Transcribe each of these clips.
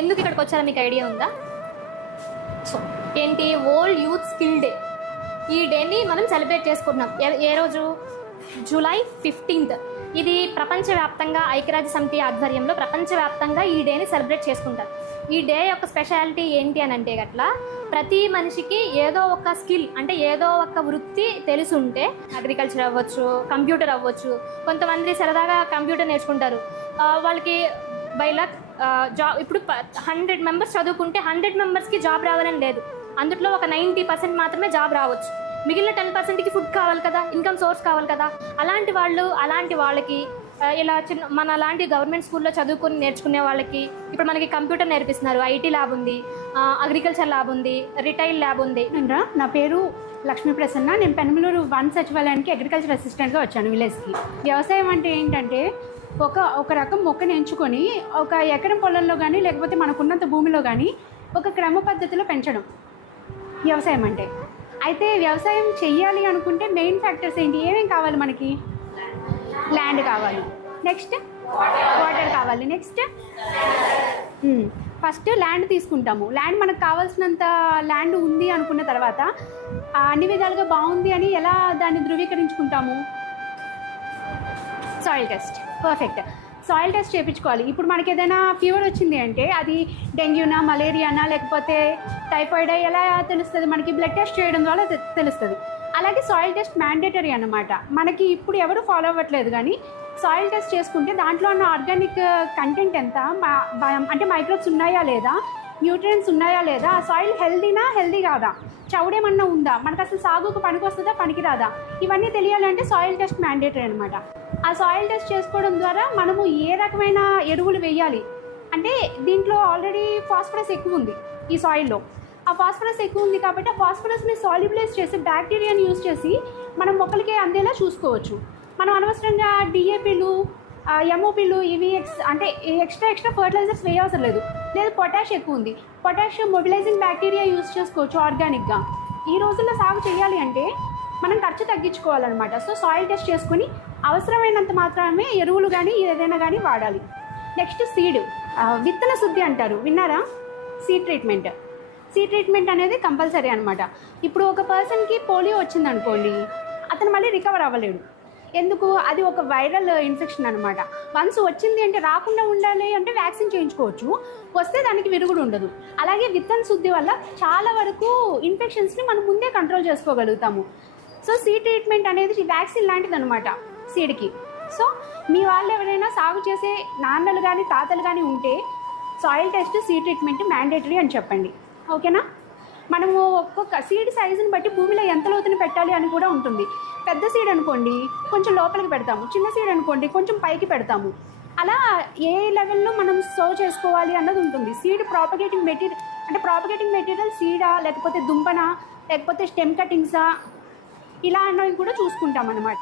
ఎందుకు ఇక్కడికి వచ్చారో మీకు ఐడియా ఉందా? సో ఏంటి, వరల్డ్ యూత్ స్కిల్ డే. ఈ డేని మనం సెలబ్రేట్ చేసుకుంటున్నాం. ఏ రోజు? July 15th. ఇది ప్రపంచవ్యాప్తంగా ఐక్యరాజ్య సమితి ఆధ్వర్యంలో ప్రపంచవ్యాప్తంగా ఈ డేని సెలబ్రేట్ చేసుకుంటారు. ఈ డే యొక్క స్పెషాలిటీ ఏంటి అని అంటే గట్లా ప్రతి మనిషికి ఏదో ఒక స్కిల్, అంటే ఏదో ఒక వృత్తి తెలుసుంటే, అగ్రికల్చర్ అవ్వచ్చు, కంప్యూటర్ అవ్వచ్చు. కొంతమంది సరదాగా కంప్యూటర్ నేర్చుకుంటారు. వాళ్ళకి బై లక్ జాబ్. ఇప్పుడు 100 మెంబర్స్ చదువుకుంటే 100 మెంబర్స్కి జాబ్ రావాలని లేదు. అందులో ఒక 90% మాత్రమే జాబ్ రావచ్చు. మిగిలిన 10%కి ఫుడ్ కావాలి కదా, ఇన్కమ్ సోర్స్ కావాలి కదా. అలాంటి వాళ్ళకి ఇలా మన లాంటి గవర్నమెంట్ స్కూల్లో చదువుకొని నేర్చుకునే వాళ్ళకి ఇప్పుడు మనకి కంప్యూటర్ నేర్పిస్తున్నారు. ఐటీ ల్యాబ్ ఉంది, అగ్రికల్చర్ ల్యాబ్ ఉంది, రిటైల్ ల్యాబ్ ఉంది. నా పేరు లక్ష్మీ ప్రసన్న. నేను పెనమలూరు 1 సచివాలయానికి అగ్రికల్చర్ అసిస్టెంట్గా వచ్చాను విలేజ్కి. వ్యవసాయం అంటే ఏంటంటే ఒక రకం మొక్కను ఎంచుకొని ఒక ఎకరం పొలంలో కానీ లేకపోతే మనకున్నంత భూమిలో కానీ ఒక క్రమ పద్ధతిలో పెంచడం వ్యవసాయం అంటే. అయితే వ్యవసాయం చెయ్యాలి అనుకుంటే మెయిన్ ఫ్యాక్టర్స్ ఏంటి, ఏమేమి కావాలి మనకి? ల్యాండ్ కావాలి, నెక్స్ట్ వాటర్ కావాలి, నెక్స్ట్ ఫస్ట్ ల్యాండ్ తీసుకుంటాము. ల్యాండ్ మనకు కావాల్సినంత ల్యాండ్ ఉంది అనుకున్న తర్వాత అన్ని విధాలుగా బాగుంది అని ఎలా దాన్ని ధృవీకరించుకుంటాము? Soil test. Perfect. Soil test చేయించుకోవాలి. ఇప్పుడు మనకి ఏదైనా ఫీవర్ వచ్చింది అంటే అది డెంగ్యూనా, మలేరియానా, లేకపోతే టైఫాయిడా ఎలా తెలుస్తుంది? మనకి బ్లడ్ టెస్ట్ చేయడం ద్వారా తెలుస్తుంది. అలాగే సాయిల్ టెస్ట్ మ్యాండేటరీ అన్నమాట. మనకి ఇప్పుడు ఎవరు ఫాలో అవ్వట్లేదు, కానీ సాయిల్ టెస్ట్ చేసుకుంటే దాంట్లో ఉన్న ఆర్గానిక్ కంటెంట్ ఎంత, అంటే మైక్రోబ్స్ ఉన్నాయా లేదా, న్యూట్రియంట్స్ ఉన్నాయా లేదా, ఆ సాయిల్ హెల్దీ కాదా, చౌడేమన్నా ఉందా, మనకు అసలు సాగుకు పనికి వస్తుందా పనికిరాదా, ఇవన్నీ తెలియాలంటే సాయిల్ టెస్ట్ మ్యాండేటరీ అనమాట. ఆ సాయిల్ టెస్ట్ చేసుకోవడం ద్వారా మనము ఏ రకమైన ఎరువులు వేయాలి అంటే, దీంట్లో ఆల్రెడీ ఫాస్ఫరస్ ఎక్కువ ఉంది ఈ సాయిల్లో. ఆ ఫాస్ఫరస్ ఎక్కువ ఉంది కాబట్టి ఆ ఫాస్ఫరస్ని సాల్యుబులైజ్ చేసి బ్యాక్టీరియాని యూజ్ చేసి మనం మొక్కలకి అందేలా చూసుకోవచ్చు. మనం అనవసరంగా డిఏపీలు, ఎంఓపీలు ఇవి అంటే ఎక్స్ట్రా ఫర్టిలైజర్స్ వేయవసరం లేదు. పొటాష్ ఎక్కువ ఉంది, పొటాషియం మొబిలైజింగ్ బ్యాక్టీరియా యూజ్ చేసుకోవచ్చు ఆర్గానిక్గా. ఈ రోజుల్లో సాగు చేయాలి అంటే మనం ఖర్చు తగ్గించుకోవాలన్నమాట. సో సాయిల్ టెస్ట్ చేసుకుని అవసరమైనంత మాత్రమే ఎరువులు కానీ ఏదైనా కానీ వాడాలి. నెక్స్ట్ సీడ్, విత్తన శుద్ధి అంటారు, విన్నారా? సీడ్ ట్రీట్మెంట్ అనేది కంపల్సరీ అనమాట. ఇప్పుడు ఒక పర్సన్కి పోలియో వచ్చిందనుకోండి, అతను మళ్ళీ రికవర్ అవ్వలేడు. ఎందుకు? అది ఒక వైరల్ ఇన్ఫెక్షన్ అనమాట. వన్స్ వచ్చింది అంటే రాకుండా ఉండాలి అంటే వ్యాక్సిన్ చేయించుకోవచ్చు, వస్తే దానికి విరుగుడు ఉండదు. అలాగే విత్తన శుద్ధి వల్ల చాలా వరకు ఇన్ఫెక్షన్స్ని మనం ముందే కంట్రోల్ చేసుకోగలుగుతాము. సో సీడ్ ట్రీట్మెంట్ అనేది వ్యాక్సిన్ లాంటిది అనమాట సీడ్కి. సో మీ వాళ్ళు ఎవరైనా సాగు చేసే నాన్నలు కానీ తాతలు కానీ ఉంటే soil test, seed treatment mandatory అని చెప్పండి. ఓకేనా? మనము ఒక్కొక్క సీడ్ సైజుని బట్టి భూమిలో ఎంత లోతుని పెట్టాలి అని కూడా ఉంటుంది. పెద్ద సీడ్ అనుకోండి కొంచెం లోపలికి పెడతాము, చిన్న సీడ్ అనుకోండి కొంచెం పైకి పెడతాము. అలా ఏ లెవెల్లో మనం సో చేసుకోవాలి అన్నది ఉంటుంది. సీడ్ ప్రాపగేటింగ్ మెటీరియల్ సీడా, లేకపోతే దుంపనా, లేకపోతే స్టెమ్ కటింగ్సా, ఇలా అన్నవి కూడా చూసుకుంటాం అనమాట.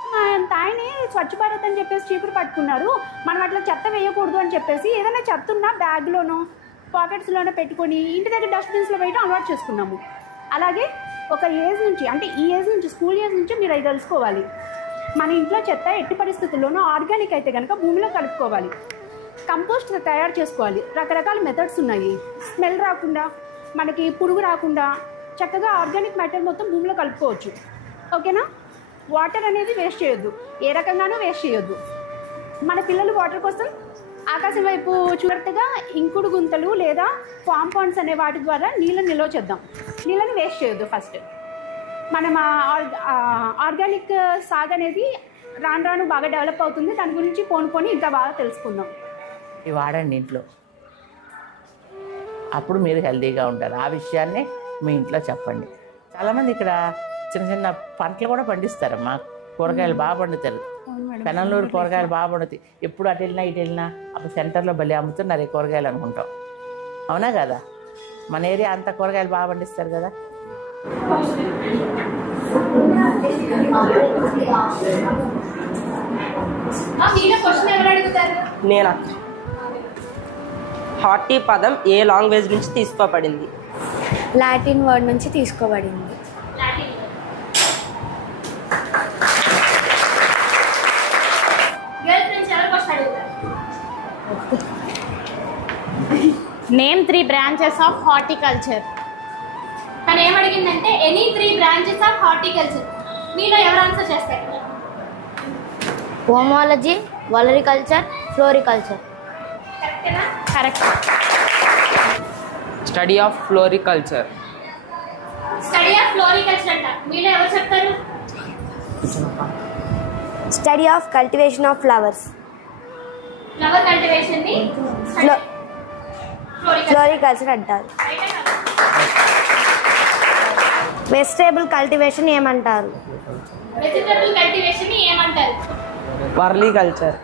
ఆయనే స్వచ్ఛ భారత్ అని చెప్పేసి చీపురు పట్టుకున్నారు, మనం అట్లా చెత్త వేయకూడదు అని చెప్పేసి ఏదైనా చెత్త ఉన్నా బ్యాగ్లోనో పాకెట్స్లోనో పెట్టుకొని ఇంటి దగ్గర డస్ట్బిన్స్లో వేయడం అలవాటు చేసుకున్నాము. అలాగే ఒక ఏజ్ నుంచి, అంటే ఈ ఏజ్ నుంచి, స్కూల్ ఏజ్ నుంచి మీరు అది తెలుసుకోవాలి. మన ఇంట్లో చెత్త ఎట్టి పరిస్థితుల్లోనూ ఆర్గానిక్ అయితే కనుక భూమిలో కలుపుకోవాలి. కంపోస్ట్ తయారు చేసుకోవాలి. రకరకాల మెథడ్స్ ఉన్నాయి. స్మెల్ రాకుండా, మనకి పురుగు రాకుండా చక్కగా ఆర్గానిక్ మ్యాటర్ మొత్తం భూమిలో కలుపుకోవచ్చు. ఓకేనా? వాటర్ అనేది వేస్ట్ చేయొద్దు, ఏ రకంగానూ వేస్ట్ చేయొద్దు. మన పిల్లలు వాటర్ కోసం ఆకాశం వైపు చూడగా ఇంకుడు గుంతలు లేదా ఫామ్ పాండ్స్ అనే వాటి ద్వారా నీళ్ళని నిల్వ చేద్దాం. నీళ్ళని వేస్ట్ చేయొద్దు. ఫస్ట్ మనం ఆర్గానిక్ సాగు అనేది రాను బాగా డెవలప్ అవుతుంది. దాని గురించి పోను ఇంకా బాగా తెలుసుకుందాం. ఇవి వాడండి ఇంట్లో, అప్పుడు మీరు హెల్తీగా ఉంటారు. ఆ విషయాన్ని మీ ఇంట్లో చెప్పండి. చాలామంది ఇక్కడ చిన్న పంటలు కూడా పండిస్తారమ్మా. కూరగాయలు బాగా పండుతారు. పెనంలూరు కూరగాయలు బాగా పండుతాయి. ఎప్పుడు అటు వెళ్ళినా అప్పుడు సెంటర్లో బలి అమ్ముతున్నారు ఈ కూరగాయలు అనుకుంటాం. అవునా కదా? మన ఏరియా అంతా కూరగాయలు బాగా పండిస్తారు కదా. నేనా? హార్టీ పదం ఏ లాంగ్వేజ్ నుంచి తీసుకోబడింది? లాటిన్ వర్డ్ నుంచి తీసుకోబడింది. Name 3 branches of horticulture. తను ఏమడిగిందంటే ఎనీ 3 బ్రాంచెస్ ఆఫ్ హార్టికల్చర్. మీలో ఎవరు ఆన్సర్ చేస్తారు? Pomology, olericulture, floriculture. కరెక్టేనా? Correct. Study of floriculture. Study of floriculture అంట. మీలో ఎవరు చెప్తారు? Study of cultivation of flowers. Flower cultivation ని ఫ్లోరికల్చర్ అంటారు. వెజిటేబుల్ కల్టివేషన్ ఏమంటారు? వెజిటబుల్ కల్టివేషన్ ని ఏమంటారు? వర్లీకల్చర్.